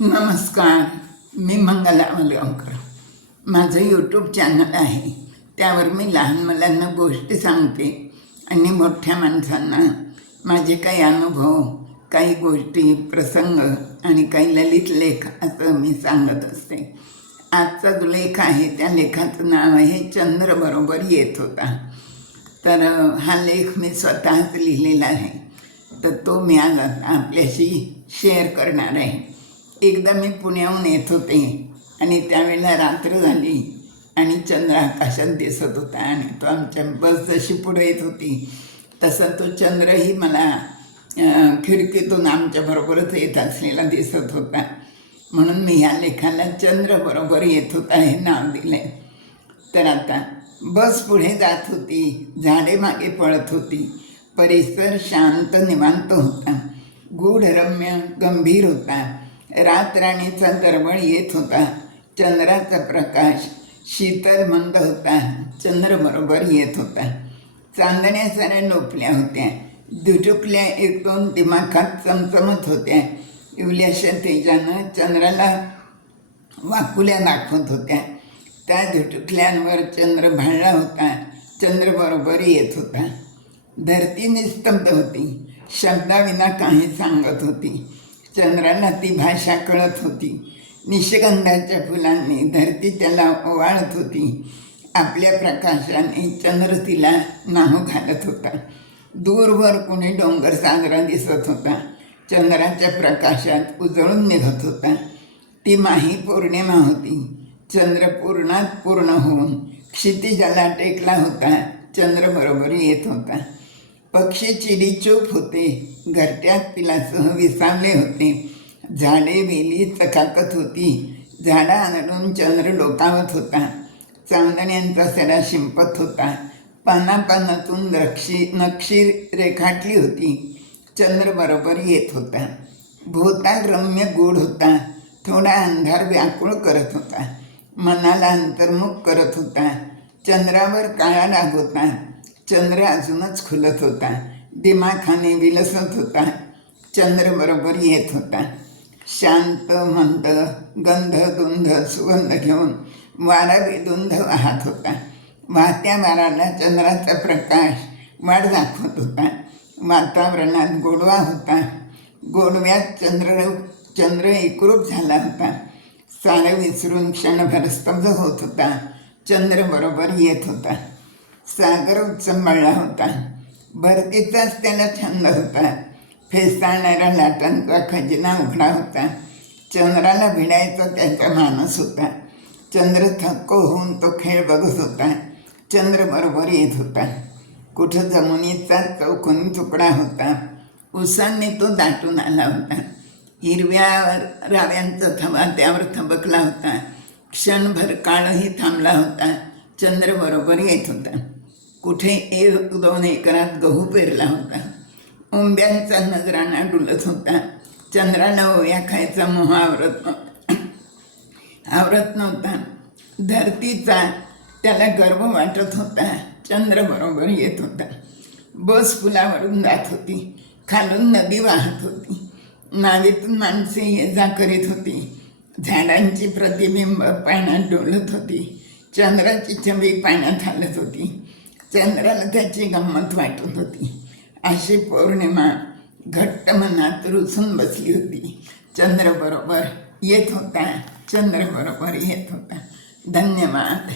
नमस्कार. मी मंगला वलगावकर. माझं YouTube channel आहे. त्यावर मी लहान मुलांना गोष्टी सांगते आणि मोठ्या माणसांना माझे काही अनुभव, काही गोष्टी, प्रसंग आणि काही ललित लेख असं मी सांगत असते. आजचा जो लेख आहे त्या लेखाचं नाव आहे चंद्र बरोबर येत होता. तर हा लेख मी स्वतःच लिहिलेला आहे. तर तो मी आज आपल्याशी शेअर करणार आहे. एकदा मी पुण्याहून येत होते आणि त्यावेळेला रात्र झाली आणि चंद्र आकाशात दिसत होता आणि तो आमच्या बस जशी पुढे येत होती तसा तो चंद्रही मला खिडकीतून आमच्याबरोबरच येत असलेला दिसत होता. म्हणून मी ह्या लेखाला चंद्र बरोबर येत होता हे नाव दिले. तर आता बस पुढे जात होती, झाडे मागे पळत होती, परिसर शांत निवांत होता, गूढरम्य गंभीर होता, रातराणीचा दरवळ येत होता, चंद्राचा प्रकाश शीतल मंद होता, चंद्र बरोबर येत होता. चांदण्या साऱ्या लोपल्या होत्या, दुटुकल्या एक दोन दिमाखात चमचमत होत्या, इवल्याशा तेजानं चंद्राला वाकुल्या दाखवत होत्या. त्या दुटुकल्यांवर चंद्र भाळला होता, चंद्र बरोबर येत होता. धरती निस्तब्ध होती, शब्दाविना काही सांगत होती. चंद्राला ती भाषा कळत होती. निशिगंधाच्या फुलांनी धरती त्याला ओवाळत होती. आपल्या प्रकाशाने चंद्र तिला न्हाऊ घालत होता. दूरवर कुणी डोंगर साजरा दिसत होता, चंद्राच्या प्रकाशात उजळून निघत होता. ती माही पौर्णिमा होती. चंद्र पूर्णात पूर्ण होऊन क्षितिजाला टेकला होता, चंद्र बरोबर येत होता. पक्षी चिडीचूप होते, घरट्यात पिलासह विसावले होते. झाडे वेली चकाकत होती, झाडा आदळून चंद्र डोकावत होता. चांदण्यांचा सडा शिंपत होता, पानापानातून नक्षी रेखाटली होती, चंद्र बरोबर येत होता. भोवताल रम्य गूढ होता, थोडा अंधार व्याकुळ करत होता, मनाला अंतर्मुख करत होता. चंद्रावर काळा डाग होता, चंद्र अजूनच खुलत होता, दिमाखाने विलसत होता, चंद्र बरोबर येत होता. शांत मंद गंध दुंध सुगंध घेऊन वारा विदुंध वाहत होता. वाहत्या वाराला चंद्राचा प्रकाश वाट दाखवत होता. वातावरणात गोडवा होता, गोडव्यात चंद्र एकरूप झाला होता. सारं विसरून क्षणभर स्तब्ध होत होता, चंद्र बरोबर येत होता. सागर उचंबळला होता, भरतीचाच त्याला छंद होता. फेसाळणाऱ्या लाटांचा खजिना उघडा होता. चंद्राला भिडायचा त्याचा मानस होता. चंद्र थक्क होऊन तो खेळ बघत होता, चंद्र बरोबर येत होता. कुठं जमिनीचा चौकोनी तुकडा होता, उसांनी तो दाटून आला होता. हिरव्या राव्यांचा थवा त्यावर थबकला होता. क्षणभर काळही थांबला होता, चंद्र बरोबर येत होता. कुठे 1-2 एकरात गहू पेरला होता. ओंब्यांचा नजराणा डुलत होता. चंद्राला ओव्या खायचा मोह आवरत नव्हता. धरतीचा त्याला गर्व वाटत होता, चंद्र बरोबर येत होता. बस पुलावरून जात होती, खालून नदी वाहत होती, नावेतून माणसे ये जा करीत होती. झाडांची प्रतिबिंब पाण्यात डोलत होती. चंद्राची छबी पाण्यात हालत होती. चंद्राला त्याची गंमत वाटत होती. अशी पौर्णिमा घट्ट मनात रुसून बसली होती. चंद्र बरोबर येत होता, चंद्र बरोबर येत होता. धन्यवाद.